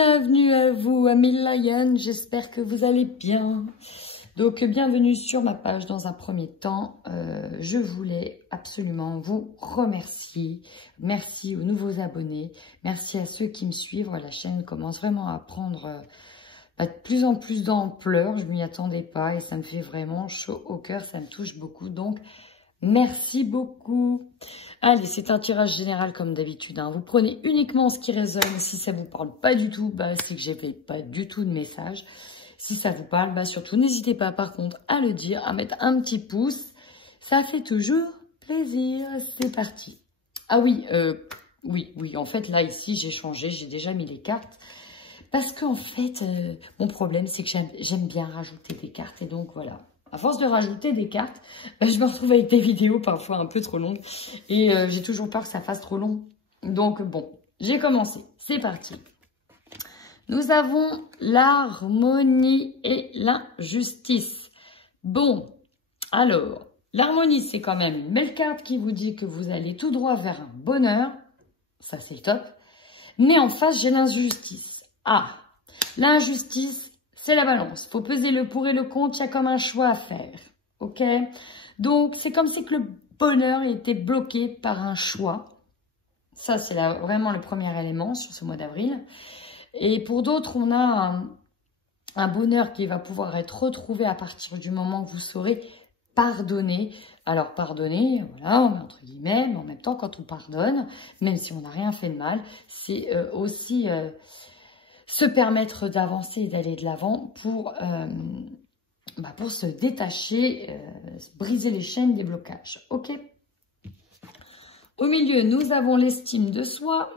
Bienvenue à vous, Amis Lion, j'espère que vous allez bien. Donc, bienvenue sur ma page dans un premier temps. Je voulais absolument vous remercier. Merci aux nouveaux abonnés. Merci à ceux qui me suivent. La chaîne commence vraiment à prendre de plus en plus d'ampleur. Je ne m'y attendais pas et ça me fait vraiment chaud au cœur. Ça me touche beaucoup. Donc, merci beaucoup. Allez, c'est un tirage général comme d'habitude. Vous prenez uniquement ce qui résonne. Si ça ne vous parle pas du tout, c'est que je n'ai pas du tout de message. Si ça vous parle, surtout n'hésitez pas par contre à le dire, à mettre un petit pouce. Ça fait toujours plaisir. C'est parti. Ah oui, oui, en fait là ici j'ai changé, j'ai déjà mis les cartes. Parce qu'en fait, mon problème c'est que j'aime bien rajouter des cartes et donc voilà. À force de rajouter des cartes, je me retrouve avec des vidéos parfois un peu trop longues. Et j'ai toujours peur que ça fasse trop long. Donc bon, j'ai commencé. C'est parti. Nous avons l'harmonie et l'injustice. Bon, alors, l'harmonie c'est quand même une belle carte qui vous dit que vous allez tout droit vers un bonheur. Ça c'est le top. Mais en face, j'ai l'injustice. Ah, l'injustice. C'est la balance. Il faut peser le pour et le contre. Il y a comme un choix à faire. Ok? Donc, c'est comme si que le bonheur était bloqué par un choix. Ça, c'est vraiment le premier élément sur ce mois d'avril. Et pour d'autres, on a un bonheur qui va pouvoir être retrouvé à partir du moment où vous saurez pardonner. Alors, pardonner, voilà, on met entre guillemets, mais en même temps, quand on pardonne, même si on n'a rien fait de mal, c'est aussi... se permettre d'avancer et d'aller de l'avant pour se détacher, briser les chaînes des blocages. Ok. Au milieu, nous avons l'estime de soi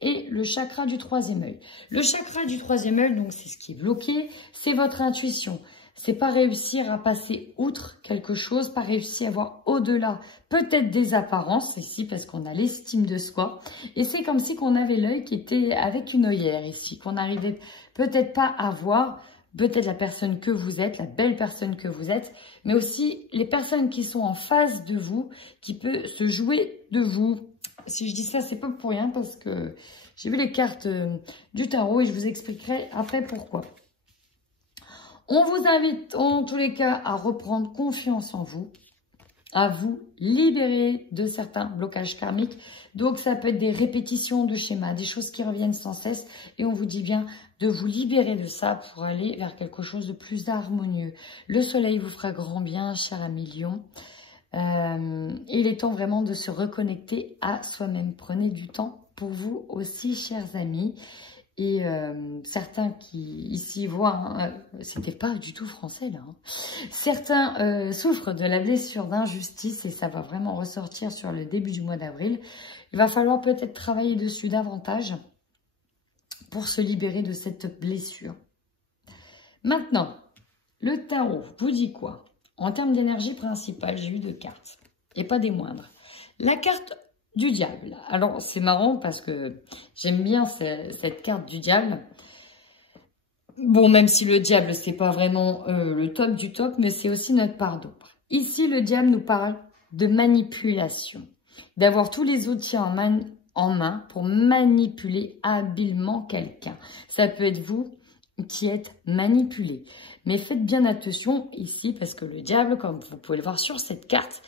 et le chakra du troisième œil. Le chakra du troisième œil, donc c'est ce qui est bloqué, c'est votre intuition. C'est pas réussir à passer outre quelque chose, pas réussir à voir au-delà peut-être des apparences ici parce qu'on a l'estime de soi. Et c'est comme si qu'on avait l'œil qui était avec une œillère ici, qu'on n'arrivait peut-être pas à voir peut-être la personne que vous êtes, la belle personne que vous êtes, mais aussi les personnes qui sont en face de vous, qui peut se jouer de vous. Si je dis ça, c'est pas pour rien parce que j'ai vu les cartes du tarot et je vous expliquerai après pourquoi. On vous invite en tous les cas à reprendre confiance en vous, à vous libérer de certains blocages karmiques. Donc ça peut être des répétitions de schémas, des choses qui reviennent sans cesse. Et on vous dit bien de vous libérer de ça pour aller vers quelque chose de plus harmonieux. Le soleil vous fera grand bien, cher ami Lion. Il est temps vraiment de se reconnecter à soi-même. Prenez du temps pour vous aussi, chers amis. Et certains qui ici voient, c'était pas du tout français là. Certains souffrent de la blessure d'injustice et ça va vraiment ressortir sur le début du mois d'avril. Il va falloir peut-être travailler dessus davantage pour se libérer de cette blessure. Maintenant, le tarot vous dit quoi? En termes d'énergie principale, j'ai eu 2 cartes et pas des moindres. La carte du diable. Alors, c'est marrant parce que j'aime bien cette carte du diable. Bon, même si le diable, c'est pas vraiment le top du top, mais c'est aussi notre part d'ombre. Ici, le diable nous parle de manipulation. D'avoir tous les outils en main pour manipuler habilement quelqu'un. Ça peut être vous qui êtes manipulé. Mais faites bien attention ici parce que le diable, comme vous pouvez le voir sur cette carte,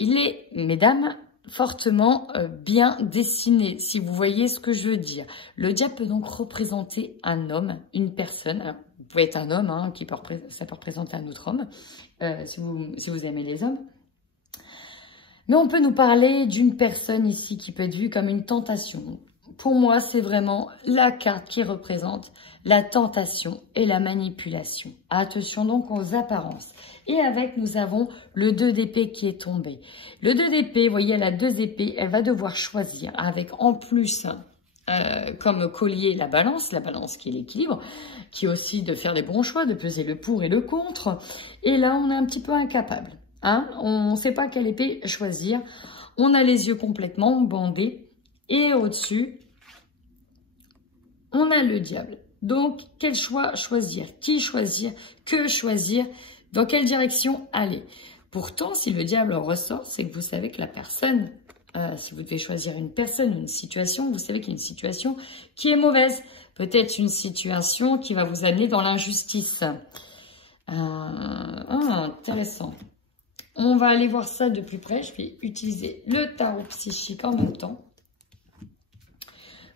il est, mesdames, fortement bien dessiné, si vous voyez ce que je veux dire. Le diable peut donc représenter un homme, une personne. Alors, vous pouvez être un homme, ça peut représenter un autre homme, si vous aimez les hommes. Mais on peut nous parler d'une personne ici qui peut être vue comme une tentation. Pour moi, c'est vraiment la carte qui représente la tentation et la manipulation. Attention donc aux apparences. Et avec, nous avons le 2 d'épée qui est tombé. Le 2 d'épée, vous voyez, la 2 épées, elle va devoir choisir avec en plus comme collier la balance qui est l'équilibre, qui est aussi de faire des bons choix, de peser le pour et le contre. Et là, on est un petit peu incapable. On ne sait pas quelle épée choisir. On a les yeux complètement bandés. Et au-dessus, on a le diable. Donc, quel choix choisir? Qui choisir? Que choisir? Dans quelle direction aller? Pourtant, si le diable ressort, c'est que vous savez que la personne si vous devez choisir une personne, une situation, vous savez qu'il y a une situation qui est mauvaise. Peut-être une situation qui va vous amener dans l'injustice. Intéressant. On va aller voir ça de plus près. Je vais utiliser le tarot psychique en même temps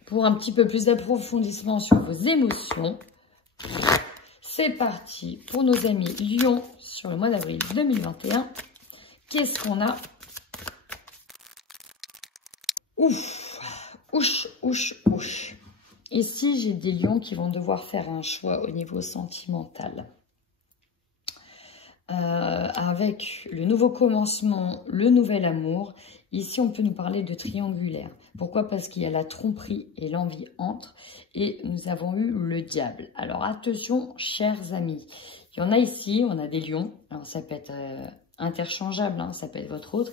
pour un petit peu plus d'approfondissement sur vos émotions. C'est parti pour nos amis Lion sur le mois d'avril 2021. Qu'est-ce qu'on a? Ouch. Ici, j'ai des lions qui vont devoir faire un choix au niveau sentimental. Avec le nouveau commencement, le nouvel amour, ici, on peut nous parler de triangulaire. Pourquoi? Parce qu'il y a la tromperie et l'envie entre, et nous avons eu le diable. Alors, attention, chers amis. Il y en a ici, on a des lions. Alors, ça peut être interchangeable, hein, ça peut être votre autre.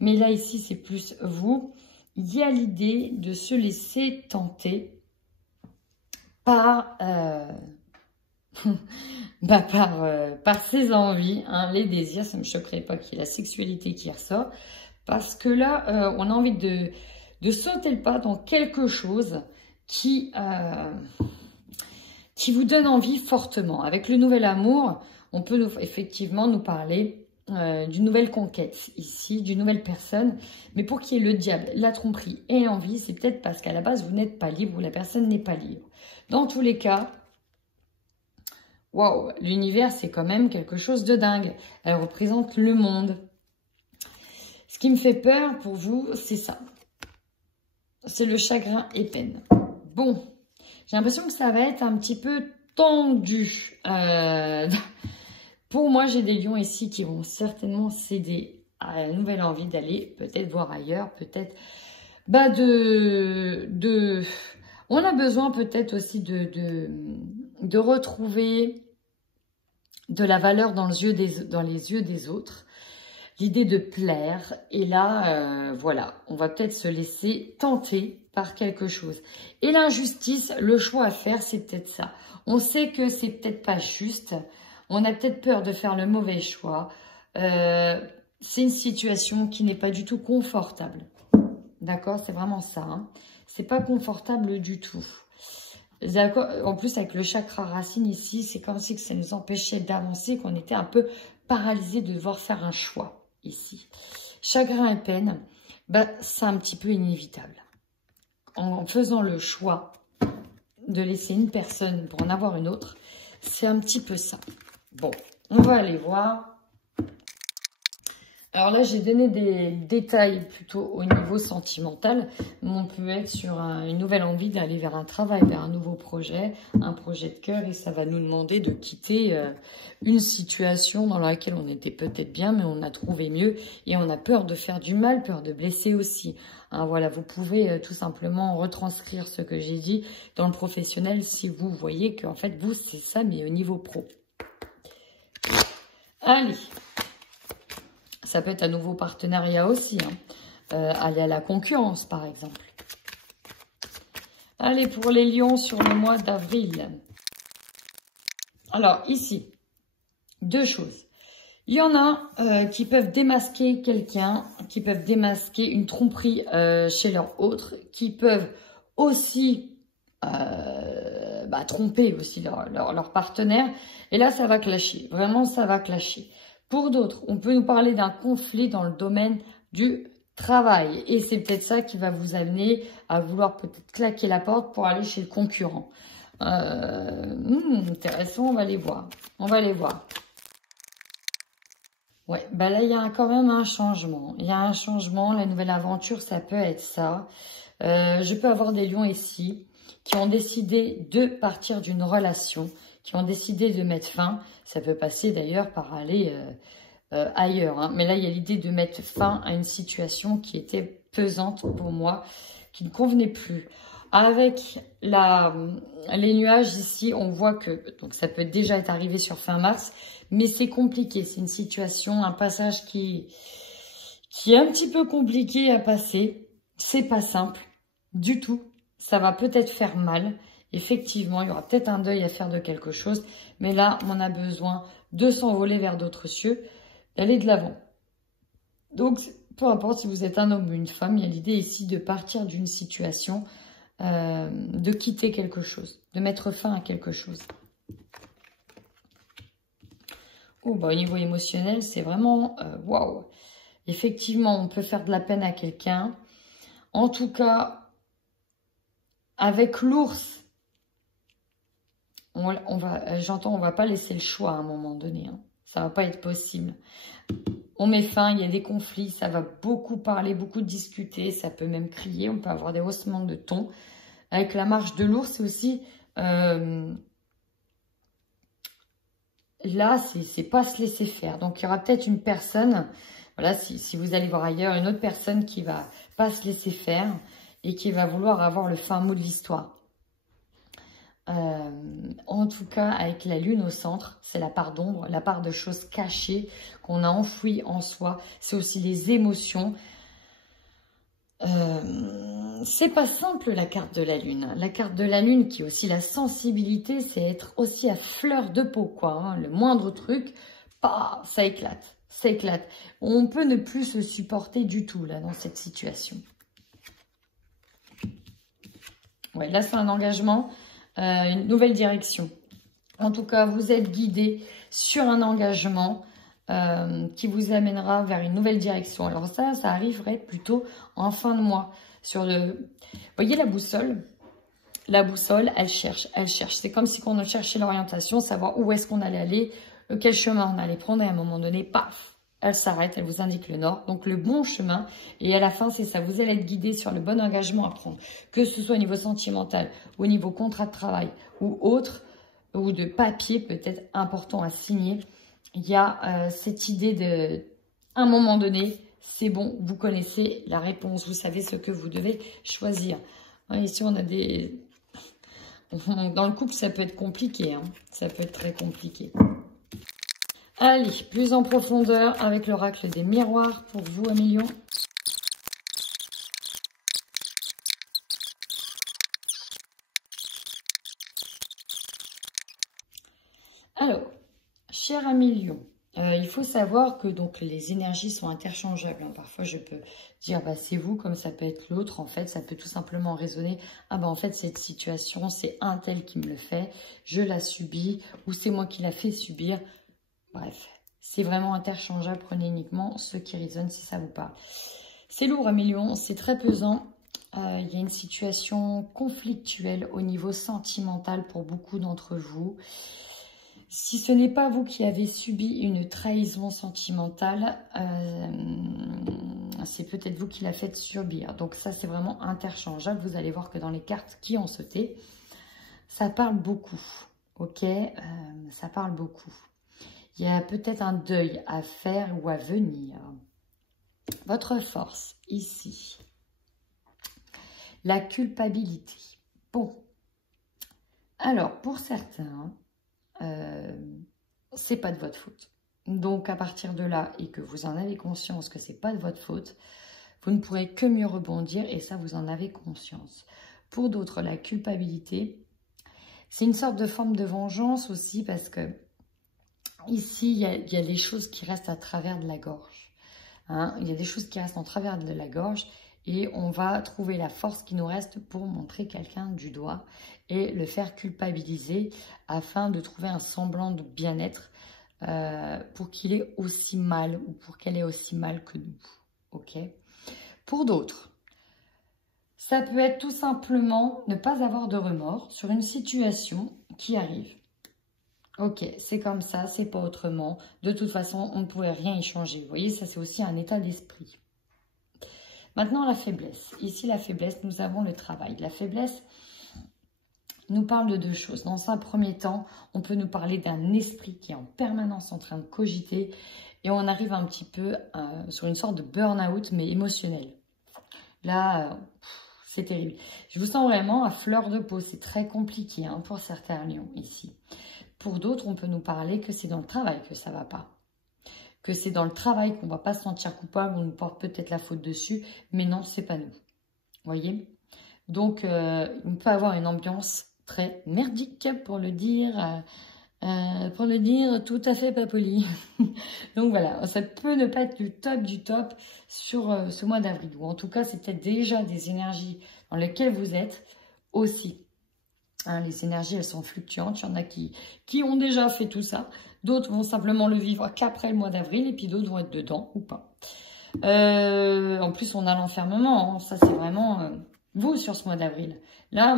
Mais là, ici, c'est plus vous. Il y a l'idée de se laisser tenter par, par ses envies, hein, les désirs. Ça ne me choquerait pas qu'il y ait la sexualité qui ressort. Parce que là, on a envie de sauter le pas dans quelque chose qui vous donne envie fortement. Avec le nouvel amour, on peut effectivement nous parler d'une nouvelle conquête ici, d'une nouvelle personne. Mais pour qu'il y ait le diable, la tromperie et l'envie, c'est peut-être parce qu'à la base, vous n'êtes pas libre ou la personne n'est pas libre. Dans tous les cas, waouh, l'univers, c'est quand même quelque chose de dingue. Elle représente le monde. Ce qui me fait peur pour vous, c'est ça. C'est le chagrin et peine. Bon, j'ai l'impression que ça va être un petit peu tendu. Pour moi, j'ai des lions ici qui vont certainement céder à la nouvelle envie d'aller peut-être voir ailleurs, peut-être on a besoin peut-être aussi de retrouver de la valeur dans les yeux des autres. L'idée de plaire. Et là, voilà, on va peut-être se laisser tenter par quelque chose. Et l'injustice, le choix à faire, c'est peut-être ça. On sait que c'est peut-être pas juste. On a peut-être peur de faire le mauvais choix. C'est une situation qui n'est pas du tout confortable. D'accord? C'est vraiment ça. Hein. C'est pas confortable du tout. En plus, avec le chakra racine ici, c'est comme si que ça nous empêchait d'avancer, qu'on était un peu paralysé de devoir faire un choix ici. Chagrin et peine, c'est un petit peu inévitable. En faisant le choix de laisser une personne pour en avoir une autre, c'est un petit peu ça. Bon, on va aller voir. Alors là, j'ai donné des détails plutôt au niveau sentimental. On peut être sur une nouvelle envie d'aller vers un travail, vers un nouveau projet, un projet de cœur. Et ça va nous demander de quitter une situation dans laquelle on était peut-être bien, mais on a trouvé mieux. Et on a peur de faire du mal, peur de blesser aussi. Hein, voilà, vous pouvez tout simplement retranscrire ce que j'ai dit dans le professionnel si vous voyez qu'en fait, vous, c'est ça, mais au niveau pro. Allez. Ça peut être un nouveau partenariat aussi. Hein. Aller à la concurrence, par exemple. Allez, pour les lions sur le mois d'avril. Alors, ici, deux choses. Il y en a qui peuvent démasquer quelqu'un, qui peuvent démasquer une tromperie chez leur autre, qui peuvent aussi tromper aussi leur partenaire. Et là, ça va clasher. Vraiment, ça va clasher. Pour d'autres, on peut nous parler d'un conflit dans le domaine du travail. Et c'est peut-être ça qui va vous amener à vouloir peut-être claquer la porte pour aller chez le concurrent. Intéressant, on va les voir. On va les voir. Ouais, là, il y a quand même un changement. Il y a un changement. La nouvelle aventure, ça peut être ça. Je peux avoir des lions ici qui ont décidé de partir d'une relation, qui ont décidé de mettre fin. Ça peut passer d'ailleurs par aller ailleurs. Hein. Mais là, il y a l'idée de mettre fin à une situation qui était pesante pour moi, qui ne convenait plus. Avec les nuages ici, on voit que donc ça peut déjà être arrivé sur fin mars, mais c'est compliqué. C'est une situation, un passage qui est un petit peu compliqué à passer. C'est pas simple du tout. Ça va peut-être faire mal. Effectivement, il y aura peut-être un deuil à faire de quelque chose. Mais là, on a besoin de s'envoler vers d'autres cieux, d'aller de l'avant. Donc, peu importe si vous êtes un homme ou une femme, il y a l'idée ici de partir d'une situation, de quitter quelque chose, de mettre fin à quelque chose. Oh, bah, au niveau émotionnel, c'est vraiment waouh. Effectivement, on peut faire de la peine à quelqu'un. En tout cas, avec l'ours, j'entends, on va pas laisser le choix à un moment donné. Hein. Ça va pas être possible. On met fin, il y a des conflits, ça va beaucoup parler, beaucoup discuter, ça peut même crier, on peut avoir des haussements de ton. Avec la marche de l'ours, c'est aussi... là, c'est pas se laisser faire. Donc, il y aura peut-être une personne, voilà, si vous allez voir ailleurs, une autre personne qui va pas se laisser faire et qui va vouloir avoir le fin mot de l'histoire. En tout cas, avec la lune au centre, c'est la part d'ombre, la part de choses cachées qu'on a enfouies en soi. C'est aussi les émotions. C'est pas simple la carte de la lune. La carte de la lune qui est aussi la sensibilité, c'est être aussi à fleur de peau, quoi. Hein. Le moindre truc, bah, ça éclate, ça éclate. On peut ne plus se supporter du tout là dans cette situation. Ouais, là c'est un engagement, une nouvelle direction. En tout cas, vous êtes guidé sur un engagement qui vous amènera vers une nouvelle direction. Alors ça arriverait plutôt en fin de mois. Sur le, vous voyez la boussole, elle cherche. C'est comme si on cherchait l'orientation, savoir où est-ce qu'on allait aller, quel chemin on allait prendre. Et à un moment donné, paf, elle s'arrête, elle vous indique le nord. Donc le bon chemin. Et à la fin, c'est ça. Vous allez être guidé sur le bon engagement à prendre. Que ce soit au niveau sentimental, au niveau contrat de travail ou autre, ou de papier peut-être important à signer. Il y a cette idée de, à un moment donné, c'est bon, vous connaissez la réponse, vous savez ce que vous devez choisir. Hein, ici, on a des... Dans le couple, ça peut être compliqué, hein. Ça peut être très compliqué. Allez, plus en profondeur avec l'oracle des miroirs pour vous, Amélion. Alors, cher Amélion, il faut savoir que donc les énergies sont interchangeables. Hein. Parfois, je peux dire bah, c'est vous, comme ça peut être l'autre. En fait, ça peut tout simplement résonner. Ah bah en fait, cette situation, c'est un tel qui me le fait. Je la subis ou c'est moi qui la fais subir. Bref, c'est vraiment interchangeable. Prenez uniquement ce qui résonne si ça vous parle. C'est lourd, Amélion. C'est très pesant. Il y a une situation conflictuelle au niveau sentimental pour beaucoup d'entre vous. Si ce n'est pas vous qui avez subi une trahison sentimentale, c'est peut-être vous qui la faites subir. Donc ça, c'est vraiment interchangeable. Vous allez voir que dans les cartes qui ont sauté, ça parle beaucoup. Ok, ça parle beaucoup. Il y a peut-être un deuil à faire ou à venir. Votre force, ici. La culpabilité. Bon. Alors, pour certains... c'est pas de votre faute. Donc à partir de là et que vous en avez conscience que c'est pas de votre faute, vous ne pourrez que mieux rebondir et ça vous en avez conscience. Pour d'autres, la culpabilité, c'est une sorte de forme de vengeance aussi parce que ici il y a des choses qui restent à travers de la gorge. Hein, il y a des choses qui restent en travers de la gorge et on va trouver la force qui nous reste pour montrer quelqu'un du doigt et le faire culpabiliser afin de trouver un semblant de bien-être pour qu'il ait aussi mal ou pour qu'elle ait aussi mal que nous. Ok. Pour d'autres, ça peut être tout simplement ne pas avoir de remords sur une situation qui arrive. Ok, c'est comme ça, c'est pas autrement. De toute façon, on ne pourrait rien y changer. Vous voyez, ça c'est aussi un état d'esprit. Maintenant, la faiblesse. Ici, la faiblesse, nous avons le travail. La faiblesse nous parle de deux choses. Dans un premier temps, on peut nous parler d'un esprit qui est en permanence en train de cogiter et on arrive un petit peu sur une sorte de burn-out, mais émotionnel. Là, c'est terrible. Je vous sens vraiment à fleur de peau. C'est très compliqué hein, pour certains lions ici. Pour d'autres, on peut nous parler que c'est dans le travail que ça ne va pas. Que c'est dans le travail qu'on ne va pas se sentir coupable, on nous porte peut-être la faute dessus, mais non, c'est pas nous. Vous voyez? Donc, on peut avoir une ambiance très merdique, pour le dire Pour le dire tout à fait pas poli. Donc voilà, ça peut ne pas être du top sur ce mois d'avril. Ou en tout cas, c'est peut-être déjà des énergies dans lesquelles vous êtes aussi. Hein, les énergies, elles sont fluctuantes. Il y en a qui ont déjà fait tout ça. D'autres vont simplement le vivre qu'après le mois d'avril. Et puis d'autres vont être dedans ou pas. En plus, on a l'enfermement. Hein. Ça, c'est vraiment vous sur ce mois d'avril. Là,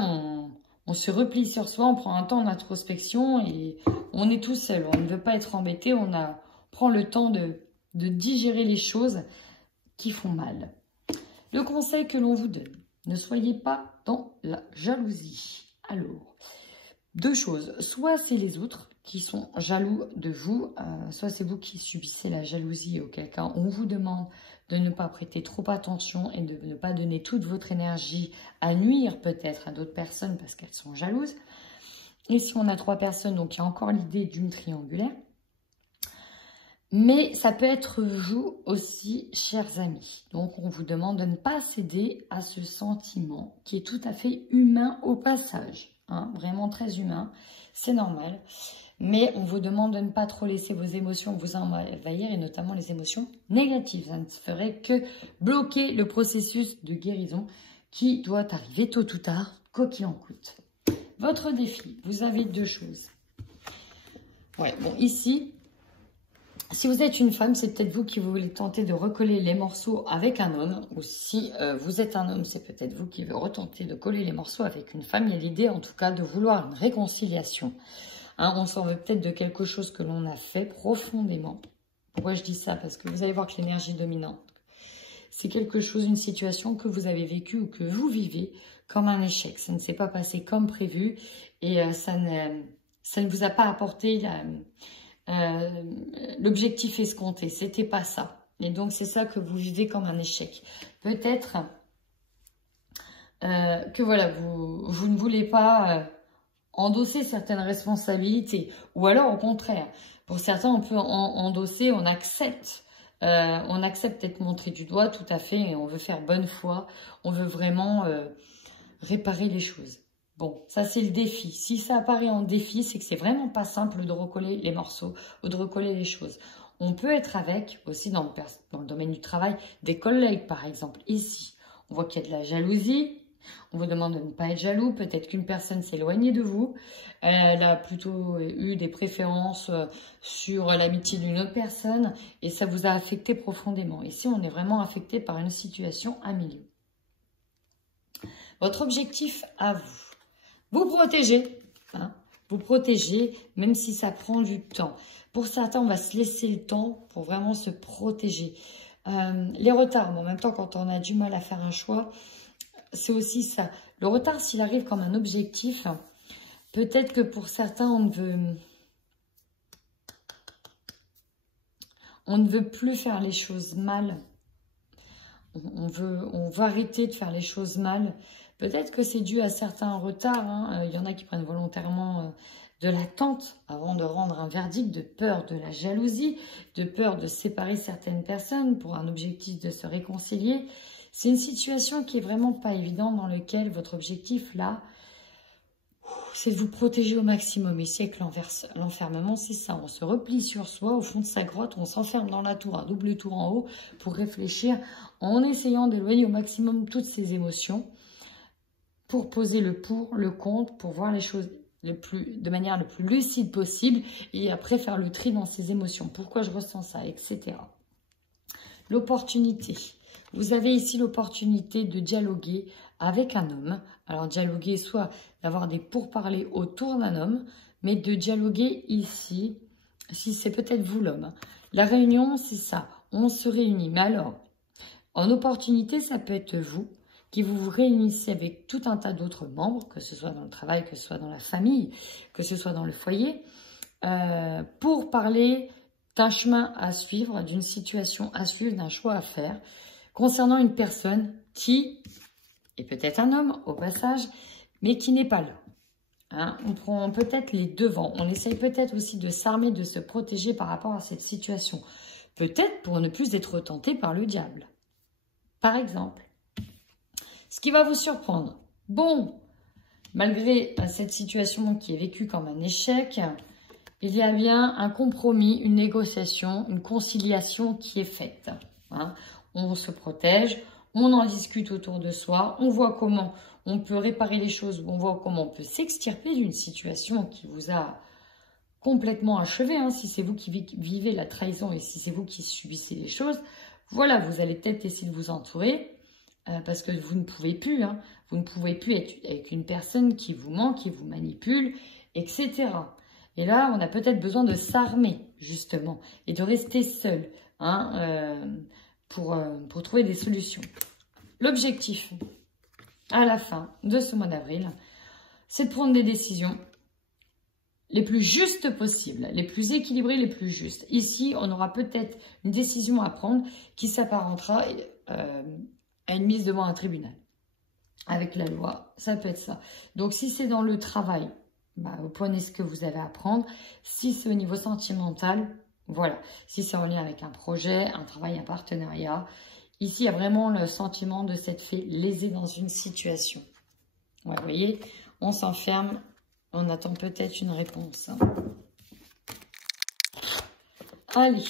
on se replie sur soi, on prend un temps d'introspection et on est tout seul. On ne veut pas être embêté, on prend le temps de digérer les choses qui font mal. Le conseil que l'on vous donne, ne soyez pas dans la jalousie. Alors, deux choses. Soit c'est les autres qui sont jaloux de vous, soit c'est vous qui subissez la jalousie, auquel cas on vous demande de ne pas prêter trop attention et de ne pas donner toute votre énergie à nuire peut-être à d'autres personnes parce qu'elles sont jalouses. Et si on a 3 personnes, donc il y a encore l'idée d'une triangulaire. Mais ça peut être vous aussi, chers amis. Donc on vous demande de ne pas céder à ce sentiment qui est tout à fait humain au passage. Hein, vraiment très humain, c'est normal. Mais on vous demande de ne pas trop laisser vos émotions vous envahir, et notamment les émotions négatives. Ça ne ferait que bloquer le processus de guérison qui doit arriver tôt ou tard, quoi qu'il en coûte. Votre défi, vous avez 2 choses. Ouais, bon, ici, si vous êtes une femme, c'est peut-être vous qui voulez tenter de recoller les morceaux avec un homme. Ou si vous êtes un homme, c'est peut-être vous qui veut retenter de coller les morceaux avec une femme. Il y a l'idée, en tout cas, de vouloir une réconciliation. Hein, on s'en veut peut-être de quelque chose que l'on a fait profondément. Pourquoi je dis ça? Parce que vous allez voir que l'énergie dominante, c'est quelque chose, une situation que vous avez vécue ou que vous vivez comme un échec. Ça ne s'est pas passé comme prévu et ça ne vous a pas apporté l'objectif escompté. C'était pas ça. Et donc, c'est ça que vous vivez comme un échec. Peut-être que voilà, vous ne voulez pas... endosser certaines responsabilités. Ou alors, au contraire, pour certains, on peut endosser, on accepte d'être montré du doigt, tout à fait, et on veut faire bonne foi, on veut vraiment réparer les choses. Bon, ça c'est le défi. Si ça apparaît en défi, c'est que c'est vraiment pas simple de recoller les morceaux ou de recoller les choses. On peut être avec, aussi dans le domaine du travail, des collègues par exemple. Ici, on voit qu'il y a de la jalousie. On vous demande de ne pas être jaloux. Peut-être qu'une personne s'est éloignée de vous. Elle a plutôt eu des préférences sur l'amitié d'une autre personne. Et ça vous a affecté profondément. Ici, on est vraiment affecté par une situation à milieu. Votre objectif à vous. Vous protéger. Hein, vous protéger, même si ça prend du temps. Pour certains, on va se laisser le temps pour vraiment se protéger. Les retards, mais en même temps, quand on a du mal à faire un choix... c'est aussi ça. Le retard, s'il arrive comme un objectif, peut-être que pour certains, on ne veut plus faire les choses mal. On veut arrêter de faire les choses mal. Peut-être que c'est dû à certains retards. Hein. Il y en a qui prennent volontairement de l'attente avant de rendre un verdict, de peur de la jalousie, de peur de séparer certaines personnes pour un objectif de se réconcilier. C'est une situation qui est vraiment pas évidente dans laquelle votre objectif là, c'est de vous protéger au maximum. Ici avec l'enfermement, c'est ça. On se replie sur soi au fond de sa grotte, on s'enferme dans la tour, un double tour en haut pour réfléchir en essayant d'éloigner au maximum toutes ces émotions pour poser le pour, le contre, pour voir les choses de manière le plus lucide possible et après faire le tri dans ces émotions. Pourquoi je ressens ça, etc. L'opportunité. Vous avez ici l'opportunité de dialoguer avec un homme. Alors, dialoguer, soit d'avoir des pourparlers autour d'un homme, mais de dialoguer ici, si c'est peut-être vous l'homme. La réunion, c'est ça. On se réunit. Mais alors, en opportunité, ça peut être vous qui vous réunissez avec tout un tas d'autres membres, que ce soit dans le travail, que ce soit dans la famille, que ce soit dans le foyer, pour parler d'un chemin à suivre, d'une situation à suivre, d'un choix à faire, concernant une personne qui est peut-être un homme au passage, mais qui n'est pas là. Hein, on prend peut-être les devants. On essaye peut-être aussi de s'armer, de se protéger par rapport à cette situation. Peut-être pour ne plus être tenté par le diable. Par exemple. Ce qui va vous surprendre. Bon, malgré cette situation qui est vécue comme un échec, il y a bien un compromis, une négociation, une conciliation qui est faite. Hein. On se protège, on en discute autour de soi, on voit comment on peut réparer les choses, on voit comment on peut s'extirper d'une situation qui vous a complètement achevé. Hein. Si c'est vous qui vivez la trahison et si c'est vous qui subissez les choses, voilà, vous allez peut-être essayer de vous entourer parce que vous ne pouvez plus. Hein. Vous ne pouvez plus être avec une personne qui vous ment, qui vous manipule, etc. Et là, on a peut-être besoin de s'armer, justement, et de rester seul hein, pour trouver des solutions. L'objectif, à la fin de ce mois d'avril, c'est de prendre des décisions les plus justes possibles, les plus équilibrées, les plus justes. Ici, on aura peut-être une décision à prendre qui s'apparentera à une mise devant un tribunal. Avec la loi, ça peut être ça. Donc, si c'est dans le travail, bah, vous prenez ce que vous avez à prendre. Si c'est au niveau sentimental, voilà. Si c'est en lien avec un projet, un travail, un partenariat, ici, il y a vraiment le sentiment de s'être fait léser dans une situation. Ouais, vous voyez, on s'enferme, on attend peut-être une réponse. Allez,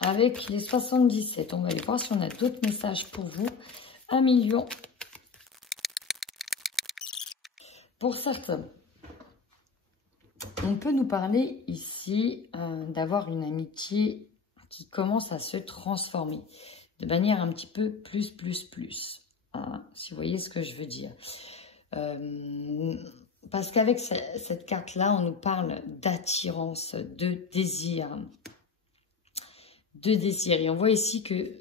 avec les 77, on va aller voir si on a d'autres messages pour vous. 1 million. Pour certains, on peut nous parler ici d'avoir une amitié qui commence à se transformer de manière un petit peu plus. Hein, si vous voyez ce que je veux dire. Parce qu'avec cette carte-là, on nous parle d'attirance, de désir. Et on voit ici que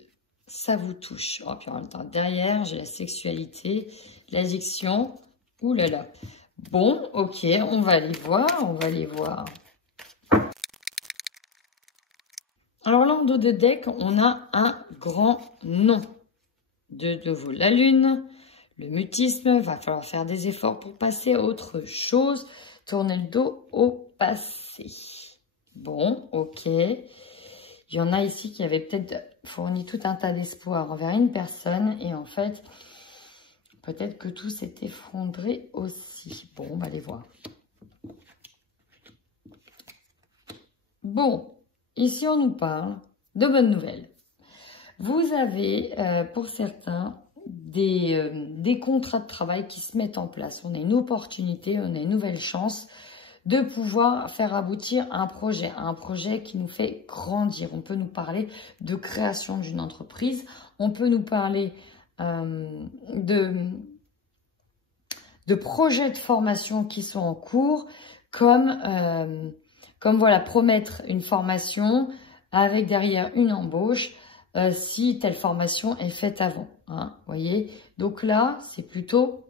ça vous touche. Oh, puis en même temps, derrière, j'ai la sexualité, l'addiction. Ouh là là. Bon, ok, on va aller voir, Alors là, en dos de deck, on a un grand nom de vous. La lune, le mutisme, va falloir faire des efforts pour passer à autre chose. Tourner le dos au passé. Bon, ok. Il y en a ici qui avaient peut-être fourni tout un tas d'espoir envers une personne et en fait... peut-être que tout s'est effondré aussi. Bon, on va aller voir. Bon, ici on nous parle de bonnes nouvelles. Vous avez, pour certains, des contrats de travail qui se mettent en place. On a une opportunité, on a une nouvelle chance de pouvoir faire aboutir un projet qui nous fait grandir. On peut nous parler de création d'une entreprise, on peut nous parler... de projets de formation qui sont en cours, comme voilà, promettre une formation avec derrière une embauche si telle formation est faite avant. Hein, voyez, donc là, c'est plutôt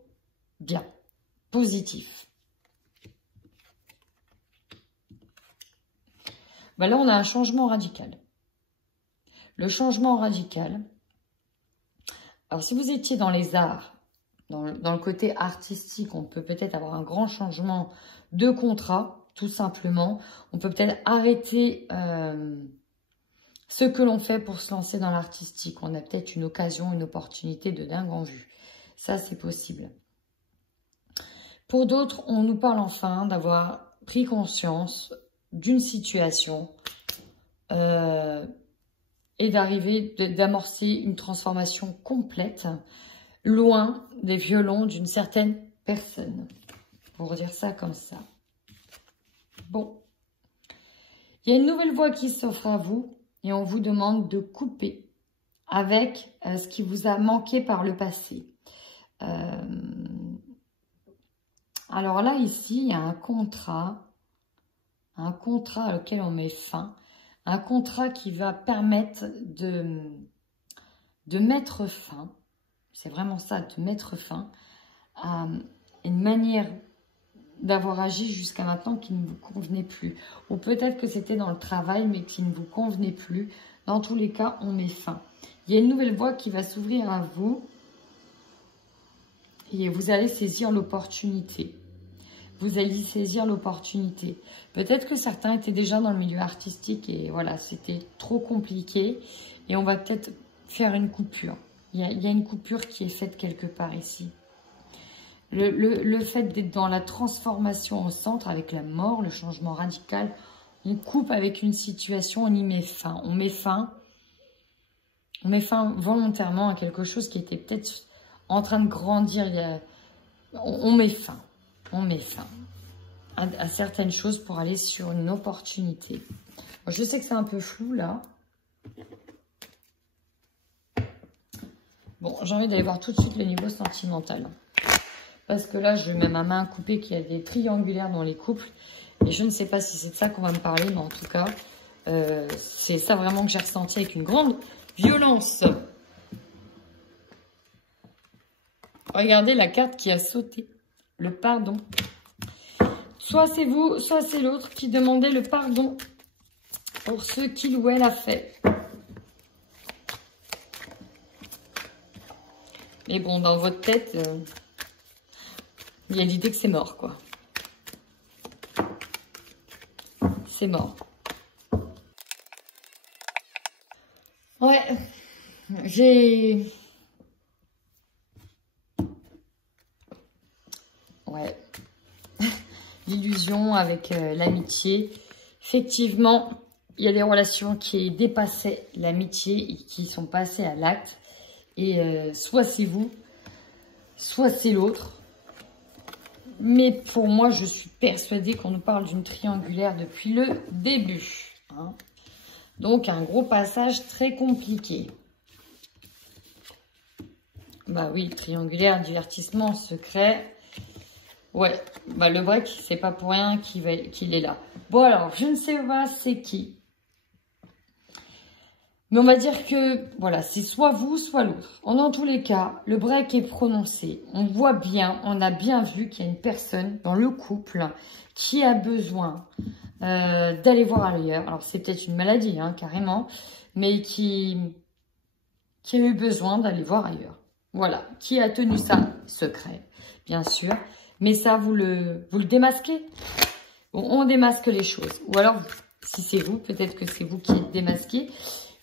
bien, positif. Ben là, on a un changement radical. Le changement radical... Alors, si vous étiez dans les arts, dans le côté artistique, on peut peut-être avoir un grand changement de contrat, tout simplement. On peut peut-être arrêter ce que l'on fait pour se lancer dans l'artistique. On a peut-être une occasion, une opportunité de dingue en vue. Ça, c'est possible. Pour d'autres, on nous parle enfin d'avoir pris conscience d'une situation et d'amorcer une transformation complète, loin des violons d'une certaine personne, pour dire ça comme ça. Bon, il y a une nouvelle voie qui s'offre à vous et on vous demande de couper avec ce qui vous a manqué par le passé. Alors là, ici, il y a un contrat auquel on met fin. Un contrat qui va permettre de mettre fin, c'est vraiment ça, de mettre fin à une manière d'avoir agi jusqu'à maintenant qui ne vous convenait plus. Ou peut-être que c'était dans le travail, mais qui ne vous convenait plus. Dans tous les cas, on met fin. Il y a une nouvelle voie qui va s'ouvrir à vous et vous allez saisir l'opportunité. Vous allez saisir l'opportunité. Peut-être que certains étaient déjà dans le milieu artistique et voilà, c'était trop compliqué. Et on va peut-être faire une coupure. Il y a une coupure qui est faite quelque part ici. Le fait d'être dans la transformation au centre avec la mort, le changement radical, on coupe avec une situation, on y met fin. On met fin volontairement à quelque chose qui était peut-être en train de grandir. On met fin à certaines choses pour aller sur une opportunité. Bon, je sais que c'est un peu flou là. Bon, j'ai envie d'aller voir tout de suite le niveau sentimental. Parce que là, je mets ma main coupée qu'il y a des triangulaires dans les couples. Et je ne sais pas si c'est de ça qu'on va me parler, mais en tout cas, c'est ça vraiment que j'ai ressenti avec une grande violence. Regardez la carte qui a sauté. Le pardon. Soit c'est vous, soit c'est l'autre qui demandait le pardon pour ce qu'il ou elle a fait. Mais bon, dans votre tête, il y a l'idée que c'est mort, quoi. C'est mort. Ouais, j'ai... Ouais. L'illusion avec l'amitié. Effectivement, il y a des relations qui dépassaient l'amitié et qui sont passées à l'acte. Et soit c'est vous, soit c'est l'autre. Mais pour moi, je suis persuadée qu'on nous parle d'une triangulaire depuis le début. Hein. Donc, un gros passage très compliqué. Bah oui, triangulaire, divertissement, secret. Ouais, bah le break, c'est pas pour rien qu'il est là. Bon alors, je ne sais pas c'est qui. Mais on va dire que, voilà, c'est soit vous, soit l'autre. Dans tous les cas, le break est prononcé. On voit bien, on a bien vu qu'il y a une personne dans le couple qui a besoin d'aller voir ailleurs. Alors, c'est peut-être une maladie, hein, carrément, mais qui a eu besoin d'aller voir ailleurs. Voilà, qui a tenu ça secret, bien sûr. Mais ça, vous le démasquez. Bon, on démasque les choses. Ou alors, si c'est vous, peut-être que c'est vous qui êtes démasqué.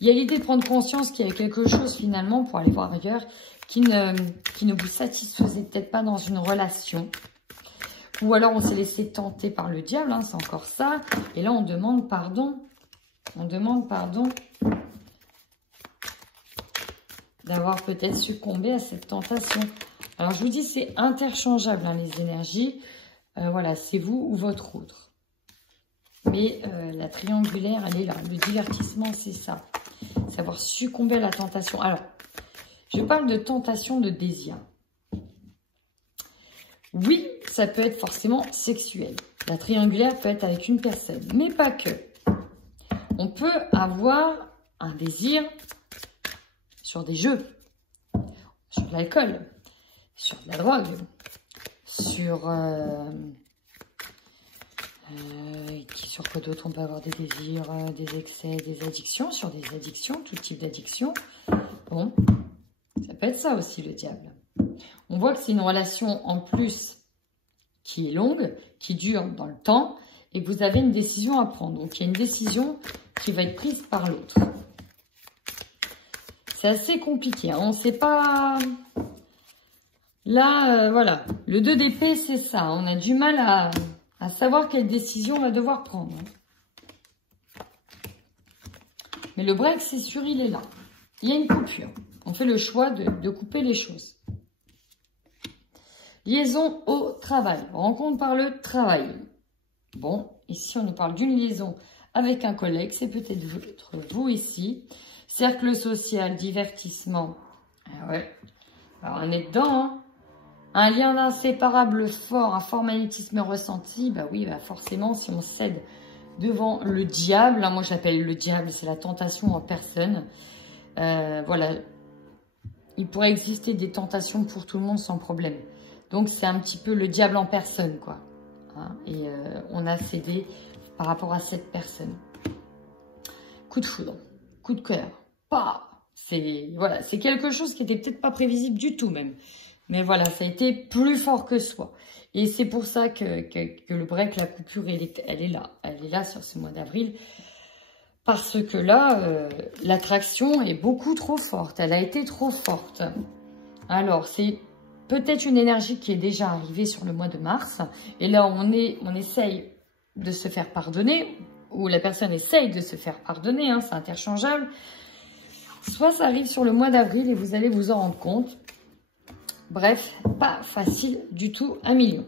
Il y a l'idée de prendre conscience qu'il y a quelque chose finalement pour aller voir ailleurs qui ne vous satisfaisait peut-être pas dans une relation. Ou alors on s'est laissé tenter par le diable, hein, c'est encore ça. Et là on demande pardon. On demande pardon d'avoir peut-être succombé à cette tentation. Alors je vous dis c'est interchangeable hein, les énergies. Voilà, c'est vous ou votre autre. Mais la triangulaire elle est là. Le divertissement c'est ça. Savoir succomber à la tentation. Alors, je parle de tentation de désir. Oui, ça peut être forcément sexuel. La triangulaire peut être avec une personne, mais pas que. On peut avoir un désir sur des jeux, sur l'alcool, sur de la drogue, sur... sur quoi d'autre on peut avoir des désirs, des excès, des addictions, sur des addictions, tout type d'addiction. Bon, ça peut être ça aussi le diable. On voit que c'est une relation en plus qui est longue, qui dure dans le temps et que vous avez une décision à prendre. Donc il y a une décision qui va être prise par l'autre. C'est assez compliqué, hein. On ne sait pas... Là, voilà, le 2 d'épée c'est ça, on a du mal à savoir quelle décision on va devoir prendre. Mais le break, c'est sûr, il est là. Il y a une coupure. On fait le choix de couper les choses. Liaison au travail. Rencontre par le travail. Bon, ici, on nous parle d'une liaison avec un collègue. C'est peut-être vous ici. Cercle social, divertissement. Ah ouais. Alors, on est dedans, hein. Un lien inséparable fort, un fort magnétisme ressenti, bah oui, bah forcément, si on cède devant le diable, hein, moi j'appelle le diable, c'est la tentation en personne. Voilà, il pourrait exister des tentations pour tout le monde sans problème. Donc c'est un petit peu le diable en personne, quoi. Hein, et on a cédé par rapport à cette personne. Coup de foudre, coup de cœur, voilà, c'est quelque chose qui n'était peut-être pas prévisible du tout même. Mais voilà, ça a été plus fort que soi. Et c'est pour ça que le break, la coupure, elle est là. Elle est là sur ce mois d'avril. Parce que là, l'attraction est beaucoup trop forte. Elle a été trop forte. Alors, c'est peut-être une énergie qui est déjà arrivée sur le mois de mars. Et là, on essaye de se faire pardonner. où la personne essaye de se faire pardonner, hein, c'est interchangeable. Soit ça arrive sur le mois d'avril et vous allez vous en rendre compte. Bref, pas facile du tout, 1 million.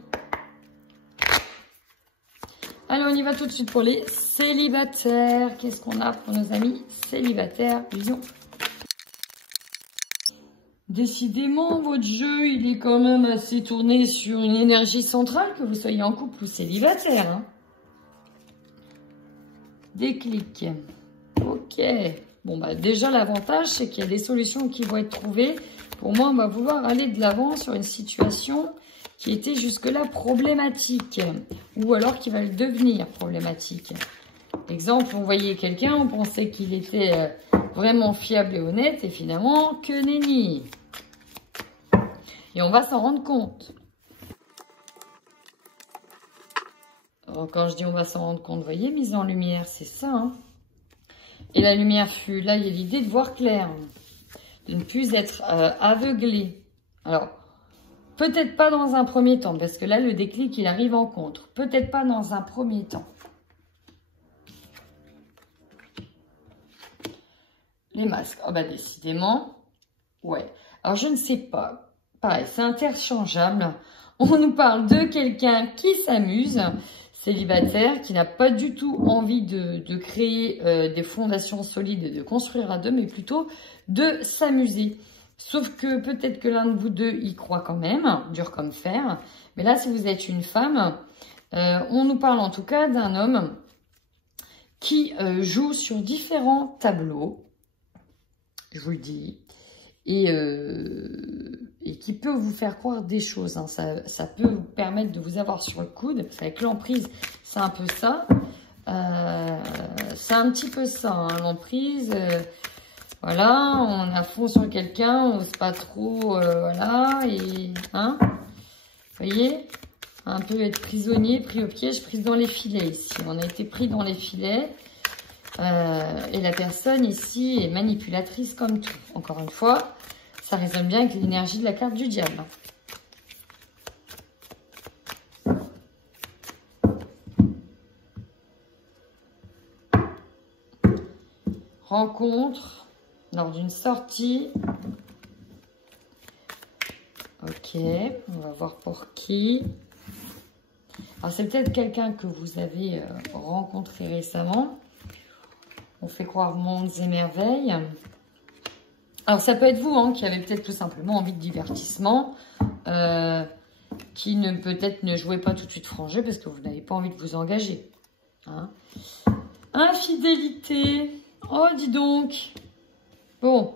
Allez, on y va tout de suite pour les célibataires. Qu'est-ce qu'on a pour nos amis célibataires, Lion? Décidément, votre jeu, il est quand même assez tourné sur une énergie centrale, que vous soyez en couple ou célibataire. Hein. Déclic. Ok. Bon, bah déjà, l'avantage, c'est qu'il y a des solutions qui vont être trouvées. Pour moi, on va vouloir aller de l'avant sur une situation qui était jusque-là problématique. Ou alors qui va le devenir problématique. Exemple, on voyait quelqu'un, on pensait qu'il était vraiment fiable et honnête. Et finalement, que nenni. Et on va s'en rendre compte. Alors, quand je dis on va s'en rendre compte, vous voyez, mise en lumière, c'est ça. Hein. Et la lumière fut, là, il y a l'idée de voir clair. De ne plus être aveuglé. Alors, peut-être pas dans un premier temps, parce que là, le déclic, il arrive en contre. Peut-être pas dans un premier temps. Les masques. Oh, bah, décidément. Ouais. Alors, je ne sais pas. Pareil, c'est interchangeable. On nous parle de quelqu'un qui s'amuse, célibataire, qui n'a pas du tout envie de créer des fondations solides et de construire à deux, mais plutôt de s'amuser. Sauf que peut-être que l'un de vous deux y croit quand même, dur comme fer. Mais là, si vous êtes une femme, on nous parle en tout cas d'un homme qui joue sur différents tableaux. Je vous le dis. Et qui peut vous faire croire des choses. Hein. Ça peut vous permettre de vous avoir sur le coude. Avec l'emprise, c'est un peu ça. C'est un petit peu ça, hein, l'emprise. Voilà, on est à fond sur quelqu'un, on n'ose pas trop, voilà. Et, hein, vous voyez, un peu être prisonnier, pris au piège, prise dans les filets ici. On a été pris dans les filets. Et la personne ici est manipulatrice comme tout. Encore une fois, ça résonne bien avec l'énergie de la carte du diable. Rencontre lors d'une sortie. Ok, on va voir pour qui. Alors c'est peut-être quelqu'un que vous avez rencontré récemment. On fait croire mondes et merveilles. Alors, ça peut être vous hein, qui avez peut-être tout simplement envie de divertissement, qui peut-être ne jouez pas tout de suite franc jeu parce que vous n'avez pas envie de vous engager. Hein. Infidélité. Oh, dis donc. Bon,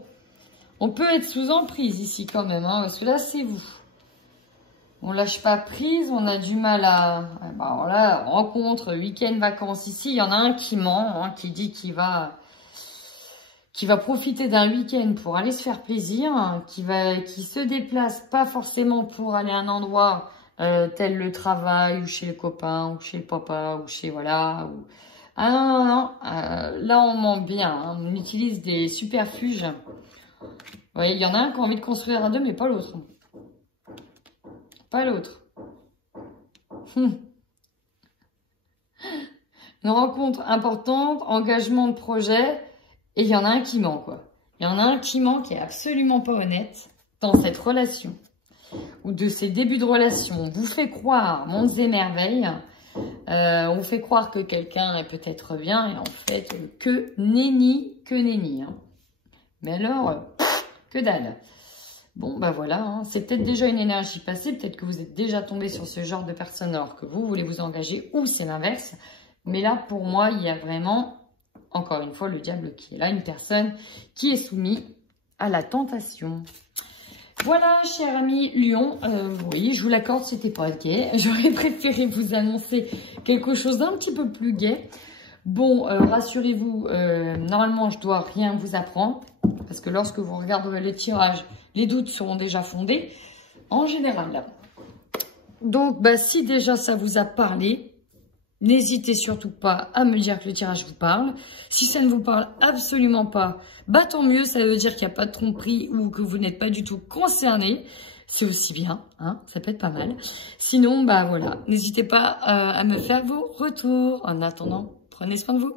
on peut être sous emprise ici quand même, hein, parce que là, c'est vous. On lâche pas prise, on a du mal à... Bah, alors là, rencontre, week-end, vacances ici, il y en a un qui ment, hein, qui dit qu'il va profiter d'un week-end pour aller se faire plaisir, hein, qui se déplace pas forcément pour aller à un endroit tel le travail, ou chez le copain, ou chez le papa, ou chez... Voilà. Ou... Ah non, non, non, là on ment bien, hein, on utilise des superfuges. Vous voyez, il y en a un qui a envie de construire à deux, mais pas l'autre. Pas l'autre. Une rencontre importante, engagement de projet, et il y en a un qui ment, quoi. Il y en a un qui ment, qui est absolument pas honnête dans cette relation, ou de ces débuts de relation. On vous fait croire, mondes et merveilles, on vous fait croire que quelqu'un est peut-être bien, et en fait, que nenni. Hein. Mais alors, que dalle. Bon, bah voilà, hein. C'est peut-être déjà une énergie passée, peut-être que vous êtes déjà tombé sur ce genre de personne alors que vous voulez vous engager, ou c'est l'inverse. Mais là, pour moi, il y a vraiment, encore une fois, le diable qui est là, une personne qui est soumise à la tentation. Voilà, cher ami Lion, oui, je vous l'accorde, c'était pas gai. J'aurais préféré vous annoncer quelque chose d'un petit peu plus gai. Bon, rassurez-vous, normalement, je dois rien vous apprendre, parce que lorsque vous regarderez les tirages, les doutes seront déjà fondés, en général. Donc, bah, si déjà ça vous a parlé, n'hésitez surtout pas à me dire que le tirage vous parle. Si ça ne vous parle absolument pas, bah tant mieux, ça veut dire qu'il n'y a pas de tromperie ou que vous n'êtes pas du tout concerné. C'est aussi bien, hein, ça peut être pas mal. Sinon, bah voilà, n'hésitez pas à me faire vos retours. En attendant, Prenez soin de vous.